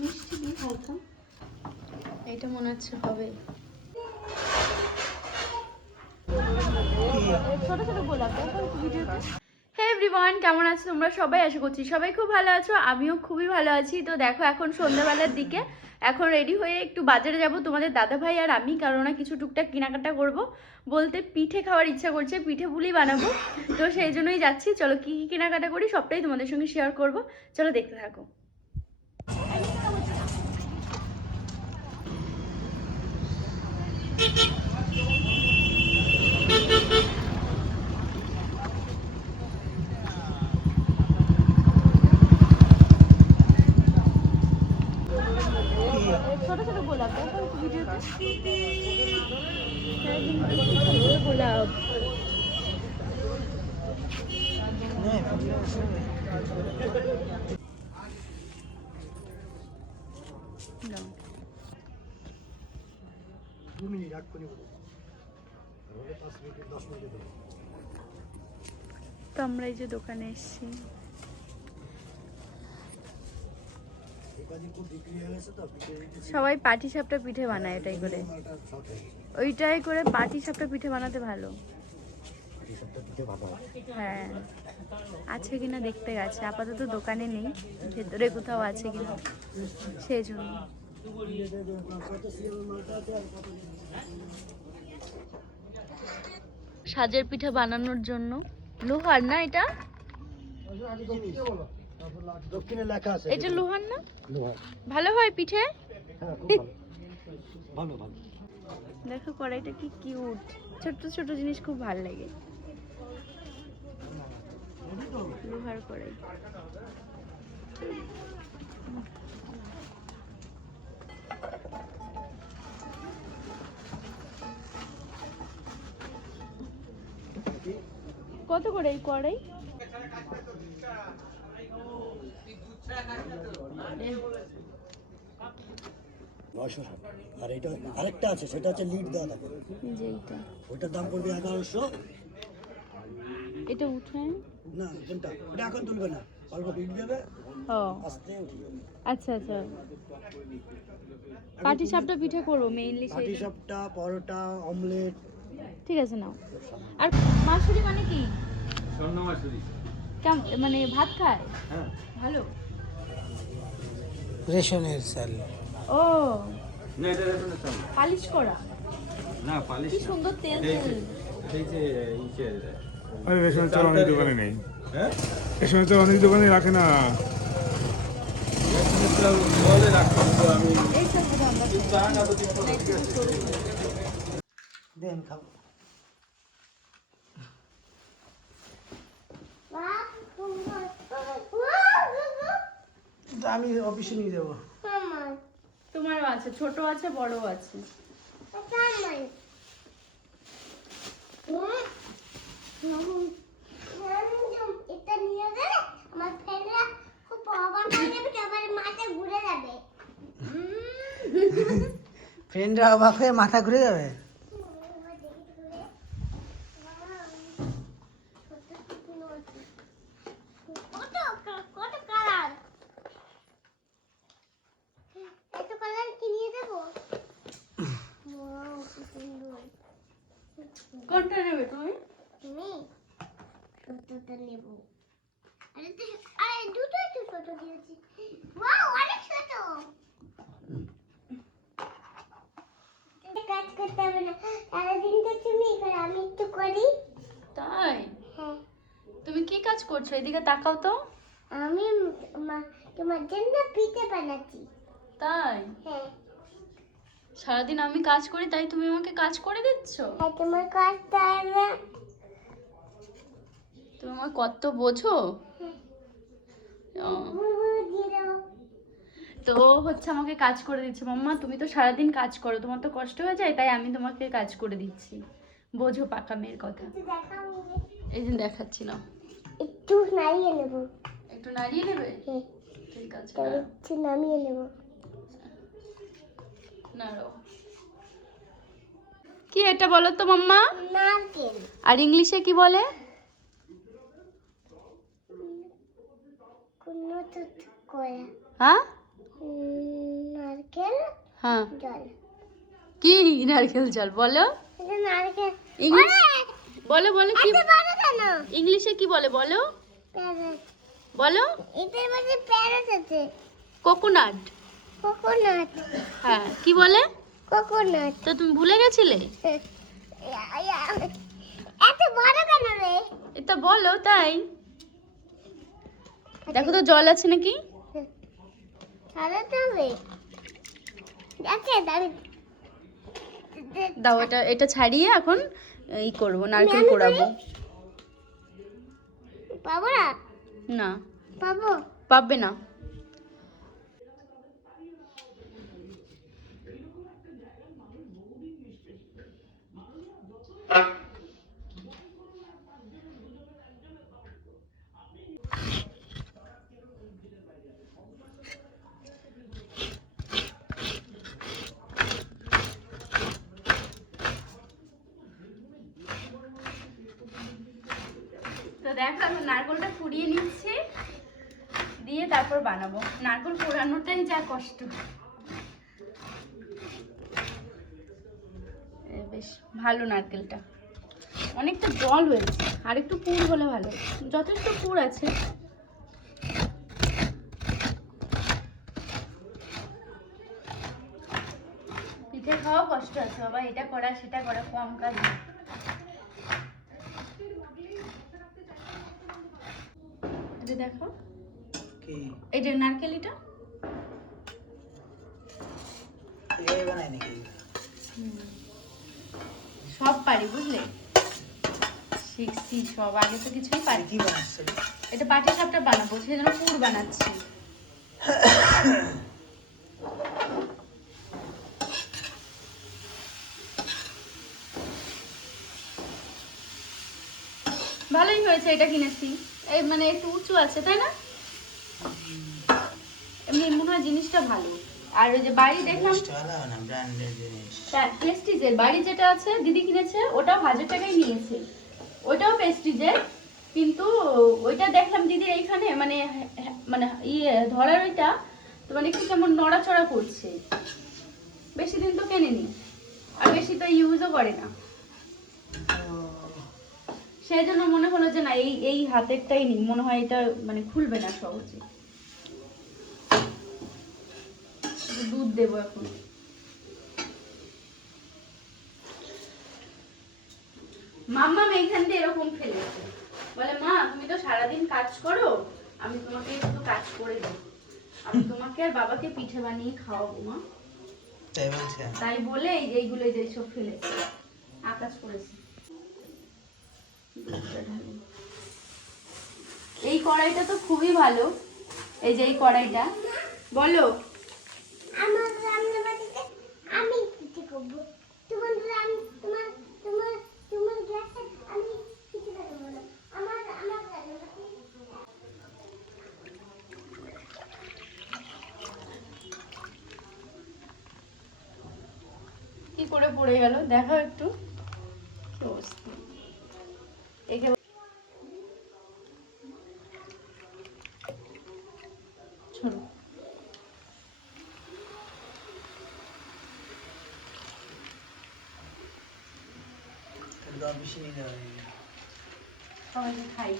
মিষ্টি দিই হালকা। এটা মনে হচ্ছে হবে ছোট ছোট গোলাপ। হে এভরিওয়ান, কেমন আছো তোমরা সবাই? আশা করছি সবাই খুব ভালো আছো, আমিও খুবই ভালো আছি। তো দেখো এখন সন্ধ্যাবেলার দিকে, এখন রেডি হয়ে একটু বাজারে যাব তোমাদের দাদা ভাই আর আমি, কারণ কিছু টুকটাক কেনাকাটা করব। বলতে পিঠে খাওয়ার ইচ্ছা করছে, পিঠে পুলি বানাবো, তো সেই জন্যই যাচ্ছি। চলো কি কি কেনাকাটা করি সবটাই তোমাদের সঙ্গে শেয়ার করব, চলো দেখতে থাকো। ছোট ছোট গোলাপ দেখো ভিডিওতে, গোলাপ তো আমরা এই যে দোকানে এসেছি। সবাই পাটি সাপটা পিঠে বানায়, এটাই করে ওইটাই করে পাটি সাপটা পিঠে বানাতে ভালো। হ্যাঁ, আছে কিনা দেখতে গেছে, আপাতত দোকানে নেই, ভেতরে কোথাও আছে কিনা সেই জন্য। সাজের পিঠে বানানোর জন্য লোহার না এটা, এটা লোহার না, ভালো হয় পিঠে। দেখো কড়াইটা কি কিউট, ছোট ছোট জিনিস খুব ভালো লাগে। লোহার কড়াই। কত করে এই কড়াই? আর এটা আরেকটা আছে, সেটা হচ্ছে লিড দেওয়া থাকে, যেইটা ওটার দাম পড়বে 1100। এটা উঠেন না কোনটা, এটা এখন তুলবে না, অল্প লিড দেবে, ও আস্তে উঠে যাবে। আচ্ছা আচ্ছা, পাটি সাপটা পিঠে করবো মেইনলি, পাটি সাপটা, পরোটা, অমলেট। ঠিক আছে নাও। আর মাসুরি মানে কি? স্বর্ণ মাসুরি। কেমন মানে ভাত খায়? হ্যাঁ, ভালো। রেশনের চাল। ও না এটা রেশনের চাল পালিশ করা, না, পালিশ কি না। সুন্দর তেল এই তেল। যে এই যে ইসের আরে রেশনের চাল অনেক দোকানে নেই, হ্যাঁ, রেশনের চাল অনেক দোকানে রাখে না। রেশনের চাল বলে রাখতাম তো আমি। এই সব বোধ আমরা তুই চা না তো ঠিক আছে, ঠিক আছে। দেন খাবো। আমি অফিসে নিয়ে যাবো। তোমারও আছে, ছোট আছে, বড় আছে। এটা নিয়ে গেলে আমার ফ্রেন্ডরা খুব অবাক হয়ে যাবে, আমার মাথা ঘুরে যাবে। ফ্রেন্ডরা অবাক হয়ে মাথা ঘুরে যাবে। কত কালার, এত কালার কি নিয়ে দেবো? কোনটা নেবে তুমি? তুমি ছোটটা নেব। আরে দুটোই তো ছোট দিয়েছি। ওয়াও, অনেক ছোট। কাজ করতে হবে না, সারাদিন তো তুমি করো, আমি একটু করি। তাই? হ্যাঁ, তুমি কি কাজ করছো? এদিকে তাকাও তো। আমি তোমার জন্য পিঠে বানাচ্ছি। তাই? হ্যাঁ সারাদিন আমি কাজ করি, তাই তুমি আমাকে কাজ করে দিচ্ছ? হ্যাঁ, তোমার কাজটা হবে। তুমি আমার কত বোঝো। ও, দিয়ে দাও। তো হচ্ছে আমাকে কাজ করে দিচ্ছে। মাম্মা তুমি তো সারাদিন কাজ করো, তোমার তো কষ্ট হয়ে যায়, তাই আমি তোমাকে কাজ করে দিচ্ছি। বোঝো পাকা মেয়ের কথা। একটু দেখাও আমাকে। এই যে দেখাচ্ছি না, একটু নাড়িয়ে নেব। একটু নাড়িয়ে নেবে? হ্যাঁ, ঠিক আছে, তাহলে একটু নামিয়ে নেব। নাড়ো। কি এটা বলো তো মাম্মা? নারকেল। আর ইংলিশে কি বলে? কোনো তো করে। হ্যাঁ, নারকেল হ্যাঁ জল কি নারকেল জল বলো এটা নারকেল ইংলিশ বলো বলো কি এটা বড় কেন ইংলিশে কি বলে বলো প্যারট বলো এটার মধ্যে প্যারট আছে কোকোনাট কোকোনাট হ্যাঁ কি বলে কোকোনাট তো তুমি ভুলে গেছিলে এত বড় কেন রে এটা বলো তাই দেখো তো জল আছে নাকি ছাড়াতে হবে দেখে দাঁড়ি দাও এটা ছাড়িয়ে এখন ই করবো নারকেল আমি কোড়াবো পাবো না না পাবো পাবে না তো দেখো এখন নারকেলটা কুড়িয়ে নিচ্ছি দিয়ে তারপর বানাবো নারকেল কোড়ানোটাই যা কষ্ট বেশ ভালো নারকেলটা অনেকটা জল হয়েছে আর একটু পুর হলে ভালো যথেষ্ট পুর আছে পিঠে খাওয়া কষ্ট আছে বাবা এটা করা সেটা করা কম কাজ না। এটা দেখো কি এই যে নারকেল এটা এই বানাই নাকি সব পারি বুঝলে শিখছি সব আগে তো কিছুই পারি কি বানাচ্ছ এটা পাটি সাপটা বানাবো সেই জন্য পুর বানাচ্ছি ভালোই হয়েছে এটা কিনেছি এই মানে একটু উঁচু আছে তাই না এমনি মনে হয় জিনিসটা ভালো আর ওই যে বাড়ি দেখলাম ভালো না ব্র্যান্ডের জিনিস পেস্টিজের বাড়ি যেটা আছে দিদি কিনেছে ওটাও 1000 টাকায় নিয়েছে ওটাও পেস্টিজের কিন্তু ওইটা দেখলাম দিদির এইখানে মানে মানে ইয়ে ধরার ওইটা তো মানে একটু কেমন নড়াচড়া করছে বেশি দিন তো কেনেনি আর বেশি তো ইউজও করে না সেই জন্য মনে হলো যে না এই হাতেরটাই নি মনে হয় এটা মানে খুলবে না সহজে দুধ দেবো এখন মাম্মা এইখান দিয়ে এরকম ফেলেছে বলে মা তুমি তো সারাদিন কাজ করো আমি তোমাকে একটু কাজ করে দেবো আমি তোমাকে আর বাবাকে পিঠে বানিয়ে খাওয়াবো মা তাই বলছে তাই বলে এইগুলো যে সব ফেলেছে আকাশ করেছে এই কড়াইটা তো খুবই ভালো এই যে এই কড়াইটা বলো আমার রান্না বাড়িতে আমি পিঠে করবো তোমার তোমার গ্যাসে আমি পিঠে করবো না আমার রান্না বাড়িতে কি করে পড়ে গেল দেখো একটু কি অবস্থা একে ছোড়ো বেশি নিয়ে যাবে সবাইকে খাই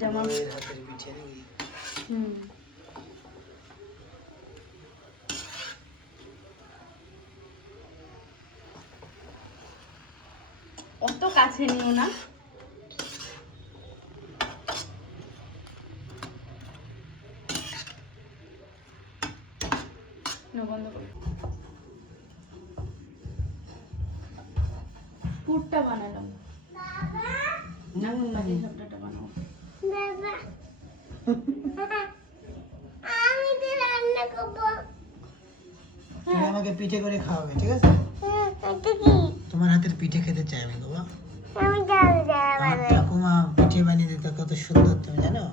যেমন হাতের পিঠে নাকি হুম অত কাছে নিও না বন্ধ করো পুরটা বানালাম এখন বাকি সবটা বানাবো বাবা আমি তো রান্না করবো তুমি আমাকে পিঠে করে খাওয়াবে ঠিক আছে এটা কি তোমার হাতের পিঠে খেতে চাই আমি বাবা আমি ডাল আমার ঠাকুমা পিঠে বানিয়ে দিত কত সুন্দর তুমি জানো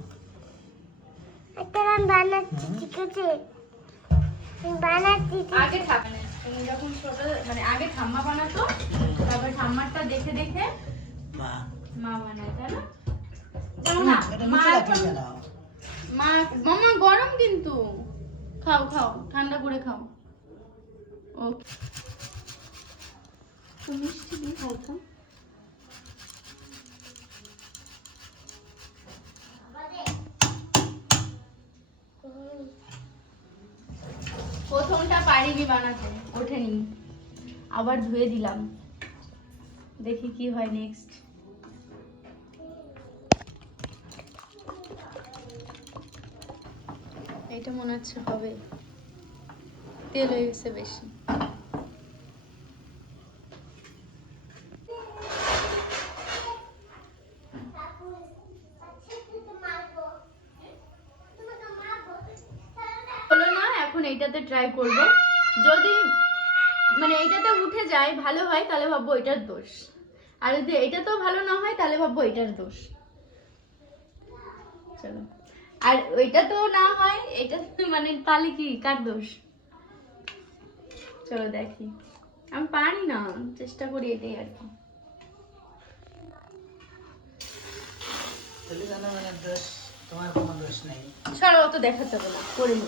একটা আমি বানাচ্ছি ঠিক আছে বানাচ্ছি আগে থাকবে তুমি যখন ছোট মানে আগে ঠাম্মা বানাতো তারপর ঠাম্মারটা দেখে দেখে মা মা বানায় তাই না জানো না এটা মা নিচে রাখি এখন কেন মা মামা গরম কিন্তু খাও খাও ঠান্ডা করে খাও ওকে তো মিষ্টি দিয়ে হালকা প্রথমটা পারিনি বানাতে ওঠেনি আবার ধুয়ে দিলাম দেখি কি হয় নেক্সট এটা মনে হচ্ছে হবে তেল হয়ে গেছে বেশি হলো না এখন এইটাতে ট্রাই করব যদি মানে এইটাতে উঠে যায় ভালো হয় তাহলে ভাববো এটার দোষ আর যদি এটা তো ভালো না হয় তাহলে ভাববো এটার দোষ চলো আর ওইটা তো না হয় এটা মানে তাহলে কি কার দোষ চলো দেখি আমি পারি না চেষ্টা করি এটাই আর কি চলে গেল মানে দোষ, তোমার কোনো দোষ নেই। ছাড়ো অত দেখাতে হবে না করে নি